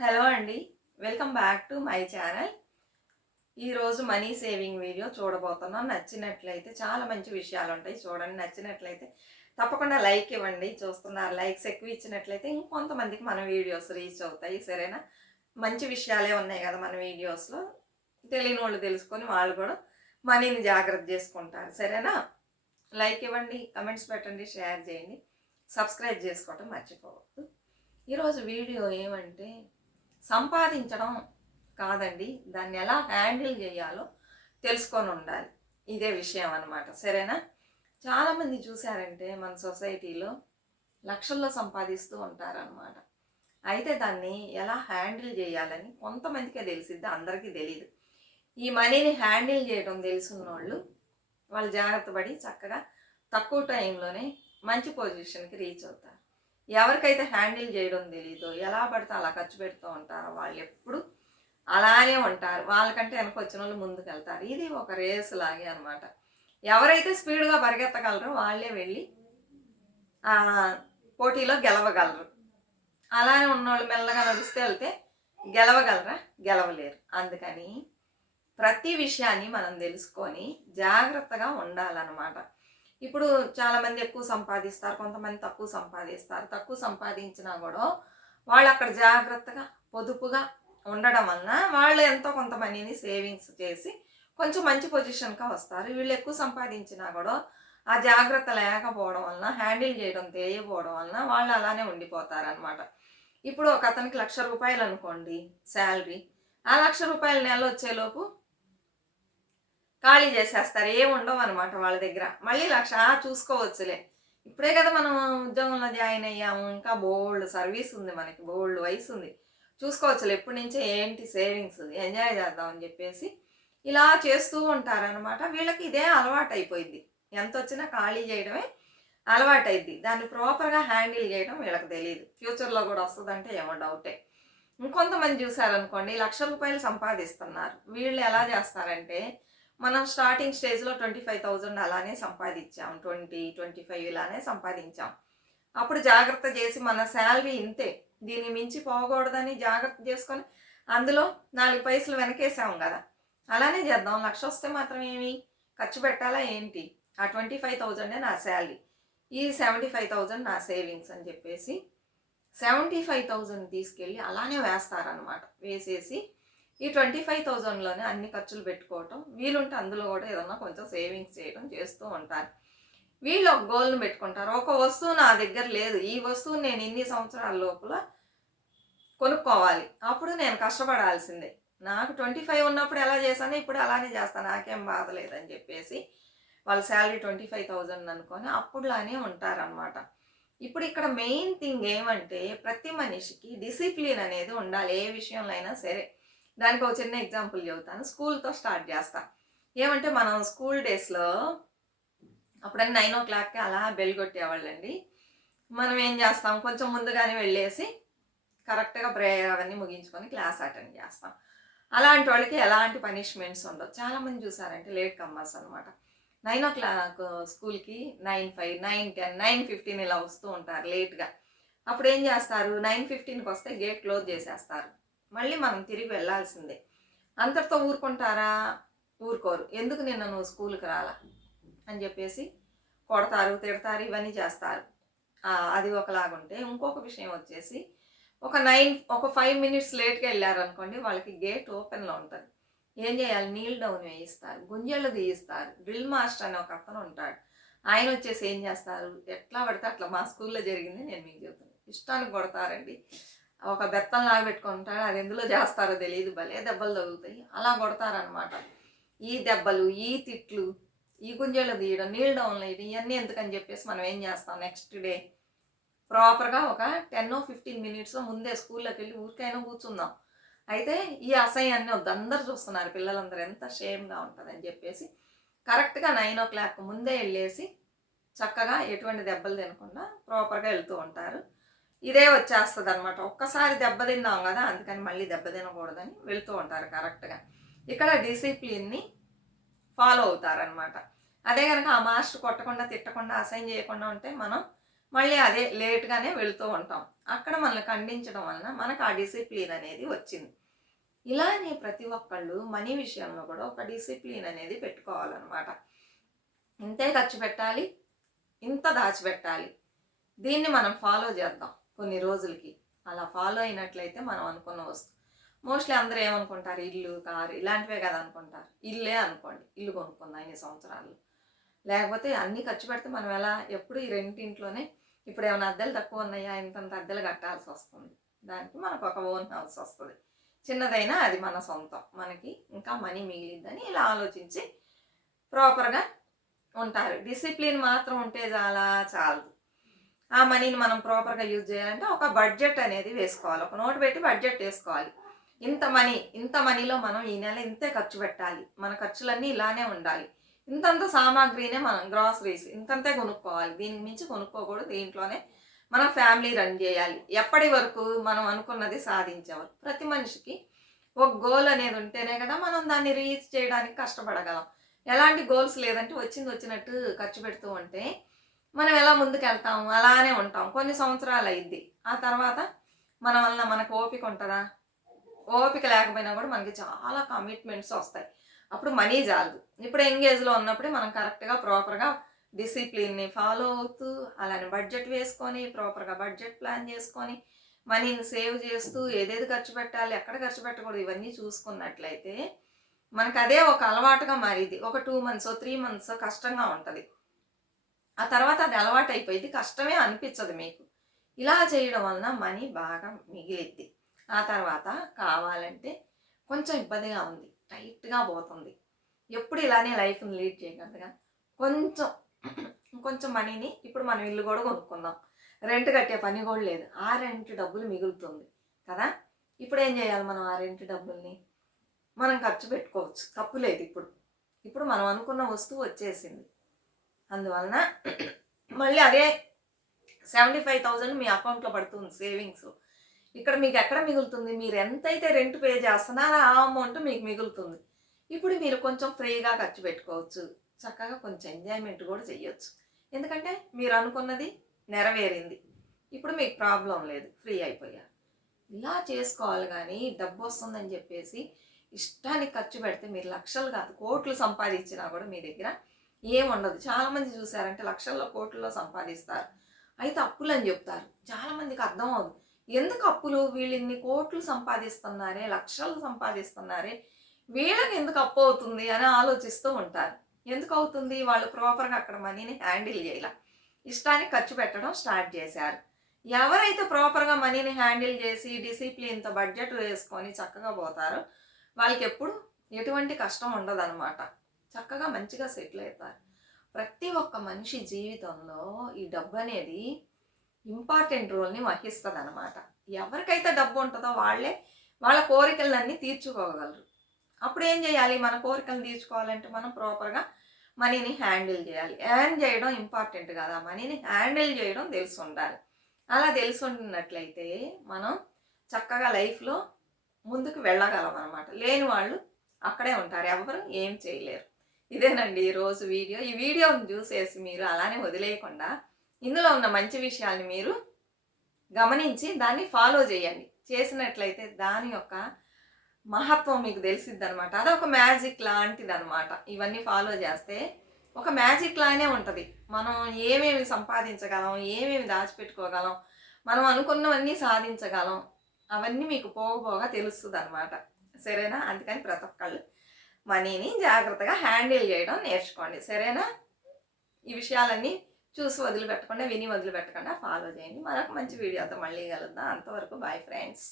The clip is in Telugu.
హలో అండి. Welcome back to my channel. ఈరోజు మనీ సేవింగ్ వీడియో చూడబోతున్నాం. నచ్చినట్లయితే చాలా మంచి విషయాలు ఉంటాయి చూడండి. నచ్చినట్లయితే తప్పకుండా లైక్ ఇవ్వండి. చూస్తున్నారు లైక్స్ ఎక్కువ ఇచ్చినట్లయితే ఇంకొంతమందికి మన వీడియోస్ రీచ్ అవుతాయి. సరేనా? మంచి విషయాలే ఉన్నాయి కదా మన వీడియోస్లో. తెలియని వాళ్ళు తెలుసుకొని వాళ్ళు కూడా మనీని జాగ్రత్త చేసుకుంటారు. సరేనా? లైక్ ఇవ్వండి కమెంట్స్ పెట్టండి షేర్ చేయండి. సబ్స్క్రైబ్ చేసుకోవటం మర్చిపోవద్దు. ఈరోజు వీడియో ఏమంటే సంపాదించడం కాదండి. దాన్ని ఎలా హ్యాండిల్ చేయాలో తెలుసుకొని ఉండాలి. ఇదే విషయం అనమాట సరేనా? చాలామంది చూసారంటే మన సొసైటీలో లక్షల్లో సంపాదిస్తూ ఉంటారనమాట అయితే దాన్ని ఎలా హ్యాండిల్ చేయాలని కొంతమందికే తెలిసిద్ది అందరికీ తెలియదు ఈ మనీని హ్యాండిల్ చేయడం తెలిసిన వాళ్ళు వాళ్ళు జాగ్రత్త పడి చక్కగా తక్కువ టైంలోనే మంచి పొజిషన్కి రీచ్ అవుతారు. ఎవరికైతే హ్యాండిల్ చేయడం తెలీదో ఎలా పడితే అలా ఖర్చు పెడుతూ ఉంటారో వాళ్ళు ఎప్పుడు అలానే ఉంటారు. వాళ్ళకంటే వెనక వచ్చిన వాళ్ళు ముందుకు వెళ్తారు ఇది ఒక రేస్ లాగే అనమాట ఎవరైతే స్పీడ్గా పరిగెత్తగలరో వాళ్ళే వెళ్ళి పోటీలో గెలవగలరు. అలానే ఉన్నవాళ్ళు మెల్లగా నడుస్తే వెళ్తే గెలవగలరా? గెలవలేరు. అందుకని ప్రతి విషయాన్ని మనం తెలుసుకొని జాగ్రత్తగా ఉండాలన్నమాట. ఇప్పుడు చాలామంది ఎక్కువ సంపాదిస్తారు కొంతమంది తక్కువ సంపాదిస్తారు. తక్కువ సంపాదించినా కూడా వాళ్ళు అక్కడ జాగ్రత్తగా పొదుపుగా ఉండడం వలన వాళ్ళు ఎంతో కొంత మనీని సేవింగ్స్ చేసి కొంచెం మంచి పొజిషన్గా వస్తారు. వీళ్ళు ఎక్కువ సంపాదించినా కూడా ఆ జాగ్రత్త లేకపోవడం వలన హ్యాండిల్ చేయడం తెలియకపోవడం వలన వాళ్ళు అలానే ఉండిపోతారనమాట ఇప్పుడు ఒక అతనికి లక్ష రూపాయలు అనుకోండి శాలరీ ఆ లక్ష రూపాయల నెల వచ్చేలోపు ఖాళీ చేసేస్తారు. ఏమి ఉండవు అనమాట వాళ్ళ దగ్గర. మళ్ళీ లక్ష చూసుకోవచ్చులే. ఇప్పుడే కదా మనం ఉద్యోగంలో జాయిన్ అయ్యాము. ఇంకా బోల్డ్ సర్వీస్ ఉంది మనకి బోల్డ్ వయసు ఉంది. చూసుకోవచ్చులే ఎప్పటి నుంచే ఏంటి సేవింగ్స్ ఎంజాయ్ చేద్దాం అని చెప్పేసి ఇలా చేస్తూ ఉంటారనమాట వీళ్ళకి ఇదే అలవాటు అయిపోయింది ఎంత వచ్చినా ఖాళీ చేయడమే అలవాటు అయింది దాన్ని ప్రాపర్గా హ్యాండిల్ చేయడం వీళ్ళకి తెలియదు ఫ్యూచర్లో కూడా వస్తుందంటే ఏమో డౌటే. ఇంకొంతమంది చూసారనుకోండి లక్ష రూపాయలు సంపాదిస్తున్నారు. వీళ్ళు ఎలా చేస్తారంటే మనం స్టార్టింగ్ స్టేజ్లో ట్వంటీ ఫైవ్ థౌజండ్ అలానే సంపాదించాం. ట్వంటీ ట్వంటీ ఫైవ్ ఇలానే సంపాదించాం. అప్పుడు జాగ్రత్త చేసి మన శాలరీ ఇంతే. దీన్ని మించి పోకూడదని జాగ్రత్త చేసుకొని అందులో నాలుగు పైసలు వెనకేసాం కదా. అలానే చేద్దాం. లక్ష వస్తే మాత్రం ఏమి? ఖర్చు పెట్టాలా ఏంటి? ఆ ట్వంటీ ఫైవ్ థౌజండే నా శాలరీ ఈ సెవెంటీ ఫైవ్ థౌజండ్ నా సేవింగ్స్ అని చెప్పేసి సెవెంటీ ఫైవ్ థౌజండ్ తీసుకెళ్ళి అలానే వేస్తారనమాట వేసేసి ఈ ట్వంటీ ఫైవ్ థౌజండ్లోనే అన్ని ఖర్చులు పెట్టుకోవటం వీలుంటే అందులో కూడా ఏదన్నా కొంచెం సేవింగ్స్ చేయడం చేస్తూ ఉంటారు. వీళ్ళు ఒక గోల్ని పెట్టుకుంటారు. ఒక వస్తువు నా దగ్గర లేదు. ఈ వస్తువు నేను ఇన్ని సంవత్సరాల లోపల కొనుక్కోవాలి. అప్పుడు నేను కష్టపడాల్సిందే. నాకు ట్వంటీ ఫైవ్ ఉన్నప్పుడు ఎలా చేశాను ఇప్పుడు అలానే చేస్తాను నాకేం బాధ లేదని చెప్పేసి వాళ్ళ శాలరీ ట్వంటీ ఫైవ్ థౌజండ్ అనుకొని అప్పుడులానే ఉంటారనమాట ఇప్పుడు ఇక్కడ మెయిన్ థింగ్ ఏమంటే ప్రతి మనిషికి డిసిప్లిన్ అనేది ఉండాలి. ఏ విషయంలో అయినా సరే. దానికి ఒక చిన్న ఎగ్జాంపుల్ చెబుతాను. స్కూల్తో స్టార్ట్ చేస్తా. ఏమంటే మనం స్కూల్ డేస్లో అప్పుడన్నీ నైన్ ఓ క్లాక్కి అలా బెల్ కొట్టేవాళ్ళండి. మనం ఏం చేస్తాం? కొంచెం ముందుగానే వెళ్ళేసి కరెక్ట్గా ప్రేయర్ అవన్నీ ముగించుకొని క్లాస్ అటెండ్ చేస్తాం. అలాంటి వాళ్ళకి ఎలాంటి పనిష్మెంట్స్ ఉండవు. చాలామంది చూసారంటే లేట్ కమ్మర్స్ అనమాట నైన్ ఓ క్లాక్ స్కూల్కి nine five nine ten nine fifteen ఇలా వస్తూ ఉంటారు లేట్గా అప్పుడు ఏం చేస్తారు? నైన్ ఫిఫ్టీన్కి వస్తే గేట్ క్లోజ్ చేసేస్తారు. మళ్ళీ మనం తిరిగి వెళ్ళాల్సిందే. అంతటితో ఊరుకుంటారా? ఊరుకోరు. ఎందుకు నిన్న నువ్వు స్కూల్కి రాలా? అని చెప్పేసి కొడతారు తిడతారు ఇవన్నీ చేస్తారు. అది ఒకలాగుంటే ఇంకొక విషయం వచ్చేసి ఒక నైన్ ఒక ఫైవ్ మినిట్స్ లేట్గా వెళ్ళారనుకోండి వాళ్ళకి గేట్ ఓపెన్లో ఉంటుంది. ఏం చేయాలి? నీల్ డౌన్ వేయిస్తారు గుంజళ్ళు తీయిస్తారు. డ్రిల్ మాస్టర్ అని ఒక అతను ఉంటాడు. ఆయన వచ్చేసి ఏం చేస్తారు? ఎట్లా పడితే అట్లా మా స్కూల్లో జరిగింది నేను మీకు చెప్తున్నాను ఇష్టానికి కొడతారండి. ఒక బెత్తం లాగా పెట్టుకుంటాడు. అది ఎందులో చేస్తారో తెలియదు. భలే దెబ్బలు తగులుతాయి. అలా కొడతారనమాట ఈ దెబ్బలు ఈ తిట్లు ఈ గుంజలు తీయడం నీళ్ళు డౌన్లు వేయడం ఇవన్నీ ఎందుకని చెప్పేసి మనం ఏం చేస్తాం? నెక్స్ట్ డే ప్రాపర్గా ఒక టెన్ ఫిఫ్టీన్ మినిట్స్ ముందే స్కూల్లోకి వెళ్ళి ఊరికైనా కూర్చుందాం. అయితే ఈ అసహ్యాన్ని వద్దు. అందరు చూస్తున్నారు పిల్లలందరూ ఎంత షేమ్గా ఉంటుందని చెప్పేసి. కరెక్ట్గా నైన్ ఓ క్లాక్ ముందే వెళ్ళేసి చక్కగా ఎటువంటి దెబ్బలు తినకుండా ప్రాపర్గా వెళ్తూ ఉంటారు. ఇదే వచ్చేస్తుంది అనమాట ఒక్కసారి దెబ్బతిన్నాం కదా అందుకని మళ్ళీ దెబ్బ తినకూడదని వెళ్తూ ఉంటారు కరెక్ట్గా. ఇక్కడ డిసిప్లిన్ని ఫాలో అవుతారనమాట అదే కనుక ఆ మాస్టర్ కొట్టకుండా తిట్టకుండా అసైన్ చేయకుండా ఉంటే మనం మళ్ళీ అదే లేట్గానే వెళుతూ ఉంటాం. అక్కడ మనల్ని ఖండించడం వలన మనకు ఆ డిసిప్లిన్ అనేది వచ్చింది. ఇలానే ప్రతి ఒక్కళ్ళు మనీ విషయంలో కూడా ఒక డిసిప్లిన్ అనేది పెట్టుకోవాలన్నమాట. ఇంతే ఖర్చు పెట్టాలి ఇంత దాచిపెట్టాలి. దీన్ని మనం ఫాలో చేద్దాం. కొన్ని రోజులకి. అలా ఫాలో అయినట్లయితే మనం అనుకున్న వస్తువు. మోస్ట్లీ అందరూ ఏమనుకుంటారు? ఇల్లు కారు ఇలాంటివే కదా అనుకుంటారు? ఇల్లే అనుకోండి. ఇల్లు కొనుక్కుందా ఇన్ని సంవత్సరాలు. లేకపోతే అన్నీ ఖర్చు పెడితే మనం ఎలా? ఎప్పుడు ఈ రెండింట్లోనే ఇప్పుడు ఏమైనా అద్దెలు తక్కువ ఉన్నాయా? ఇంతంత అద్దెలు కట్టాల్సి వస్తుంది. దానికి మనకు ఒక ఓన్ హౌస్ వస్తుంది. చిన్నదైనా అది మన సొంతం. మనకి ఇంకా మనీ మిగిలిద్దని ఇలా ఆలోచించి ప్రాపర్గా ఉంటారు. డిసిప్లిన్ మాత్రం ఉంటే చాలా చాలదు ఆ మనీని మనం ప్రాపర్గా యూజ్ చేయాలంటే ఒక బడ్జెట్ అనేది వేసుకోవాలి. ఒక నోట్ పెట్టి బడ్జెట్ వేసుకోవాలి. ఇంత మనీ ఇంత మనీలో మనం ఈ నెల ఇంతే ఖర్చు పెట్టాలి. మన ఖర్చులన్నీ ఇలానే ఉండాలి. ఇంతంత సామాగ్రినే మనం గ్రాసరీస్ ఇంతంతే కొనుక్కోవాలి. దీనికి మించి కొనుక్కోకూడదు. దీంట్లోనే మన ఫ్యామిలీ రన్ చేయాలి. ఎప్పటి వరకు మనం అనుకున్నది సాధించేవారు? ప్రతి మనిషికి ఒక గోల్ అనేది ఉంటేనే కదా మనం దాన్ని రీచ్ చేయడానికి కష్టపడగలం. ఎలాంటి గోల్స్ లేదంటే వచ్చింది వచ్చినట్టు ఖర్చు పెడుతూ ఉంటే మనం ఎలా ముందుకెళ్తాం అలానే ఉంటాం. కొన్ని సంవత్సరాలు అయింది ఆ తర్వాత మన వలన మనకు ఓపిక ఉంటుందా? ఓపిక లేకపోయినా కూడా మనకి చాలా కమిట్మెంట్స్ వస్తాయి. అప్పుడు మనీ చాలదు ఇప్పుడు ఎంగేజ్లో ఉన్నప్పుడే మనం కరెక్ట్గా ప్రాపర్గా డిసిప్లిన్ని ఫాలో అవుతూ అలానే బడ్జెట్ వేసుకొని ప్రాపర్గా బడ్జెట్ ప్లాన్ చేసుకొని మనీని సేవ్ చేస్తూ ఏదేది ఖర్చు పెట్టాలి ఎక్కడ ఖర్చు పెట్టకూడదు ఇవన్నీ చూసుకున్నట్లయితే మనకు అదే ఒక అలవాటుగా మారిది ఒక టూ మంత్స్ త్రీ మంత్స్ కష్టంగా ఉంటుంది. ఆ తర్వాత అది అలవాటు అయిపోయింది కష్టమే అనిపించదు మీకు. ఇలా చేయడం వలన మనీ బాగా మిగిలిద్ది. ఆ తర్వాత కావాలంటే కొంచెం ఇబ్బందిగా ఉంది. టైట్గా పోతుంది. ఎప్పుడు ఇలానే లైఫ్ని లీడ్ చేయగలదుగా? కొంచెం కొంచెం మనీని ఇప్పుడు మనం ఇల్లు కూడా కొనుక్కుందాం. రెంట్ కట్టే పని కూడా లేదు. ఆ రెంట్ డబ్బులు మిగులుతుంది కదా? ఇప్పుడు ఏం చేయాలి మనం ఆ రెంట్ డబ్బుల్ని? మనం ఖర్చు పెట్టుకోవచ్చు. తప్పు లేదు ఇప్పుడు. ఇప్పుడు మనం అనుకున్న వస్తువు వచ్చేసింది. అందువలన మళ్ళీ అదే సెవెంటీ ఫైవ్ థౌజండ్ మీ అకౌంట్లో పడుతుంది సేవింగ్స్. ఇక్కడ మీకు ఎక్కడ మిగులుతుంది? మీరు ఎంతైతే రెంట్ పే చేస్తున్నారో ఆ అమౌంట్ మీకు మిగులుతుంది. ఇప్పుడు మీరు కొంచెం ఫ్రీగా ఖర్చు పెట్టుకోవచ్చు. చక్కగా కొంచెం ఎంజాయ్మెంట్ కూడా చేయొచ్చు ఎందుకంటే మీరు అనుకున్నది నెరవేరింది. ఇప్పుడు మీకు ప్రాబ్లం లేదు. ఫ్రీ అయిపోయారు. ఇలా చేసుకోవాలి కానీ డబ్బు వస్తుందని చెప్పేసి ఇష్టానికి ఖర్చు పెడితే మీరు లక్షలు కాదు కోట్లు సంపాదించినా కూడా మీ దగ్గర ఏముండదు. చాలామంది చూసారంటే లక్షల్లో కోట్లలో సంపాదిస్తారు. అయితే అప్పులు అని చెప్తారు. చాలామందికి అర్థం అవుతుంది ఎందుకు అప్పులు? వీళ్ళు ఇన్ని కోట్లు సంపాదిస్తున్నారే లక్షలు సంపాదిస్తున్నారే వీళ్ళకి ఎందుకు అప్పు అవుతుంది అని ఆలోచిస్తూ ఉంటారు. ఎందుకు అవుతుంది? వాళ్ళు ప్రాపర్గా అక్కడ మనీని హ్యాండిల్ చేయాల. ఇష్టానికి ఖర్చు పెట్టడం స్టార్ట్ చేశారు. ఎవరైతే ప్రాపర్గా మనీని హ్యాండిల్ చేసి డిసిప్లిన్తో బడ్జెట్ వేసుకొని చక్కగా పోతారో వాళ్ళకి ఎప్పుడు ఎటువంటి కష్టం ఉండదన్నమాట. చక్కగా మంచిగా సెటిల్ అవుతారు. ప్రతి ఒక్క మనిషి జీవితంలో ఈ డబ్బు అనేది ఇంపార్టెంట్ రోల్ని వహిస్తుంది అనమాట ఎవరికైతే డబ్బు ఉంటుందో వాళ్ళే వాళ్ళ కోరికలన్నీ తీర్చుకోగలరు. అప్పుడు ఏం చేయాలి? మన కోరికలు తీర్చుకోవాలంటే మనం ప్రాపర్గా మనీని హ్యాండిల్ చేయాలి. ఎర్న్ చేయడం ఇంపార్టెంట్ కదా. మనీని హ్యాండిల్ చేయడం తెలిసి ఉండాలి అలా తెలిసి ఉన్నట్లయితే మనం చక్కగా లైఫ్లో ముందుకు వెళ్ళగలం అనమాట లేని వాళ్ళు అక్కడే ఉంటారు. ఎవరు ఏం చేయలేరు. ఇదేనండి ఈరోజు వీడియో. ఈ వీడియోని చూసేసి మీరు అలానే వదిలేయకుండా ఇందులో ఉన్న మంచి విషయాల్ని మీరు గమనించి దాన్ని ఫాలో చేయండి. చేసినట్లయితే దాని యొక్క మహత్వం మీకు తెలిసిద్ది అనమాట అదొక మ్యాజిక్ లాంటిది అనమాట ఇవన్నీ ఫాలో చేస్తే ఒక మ్యాజిక్ లానే ఉంటుంది. మనం ఏమేమి సంపాదించగలం ఏమేమి దాచిపెట్టుకోగలం మనం అనుకున్నవన్నీ సాధించగలం అవన్నీ మీకు పోగపోగా తెలుస్తుంది అనమాట సరేనా? అందుకని ప్రతి ఒక్కళ్ళు మనీని జాగ్రత్తగా హ్యాండిల్ చేయడం నేర్చుకోండి. సరేనా? ఈ విషయాలన్నీ చూసి వదిలిపెట్టకుండా విని వదిలిపెట్టకుండా ఫాలో చేయండి. మరొక మంచి వీడియోతో మళ్ళీ కలుద్దాం. అంతవరకు బాయ్ ఫ్రెండ్స్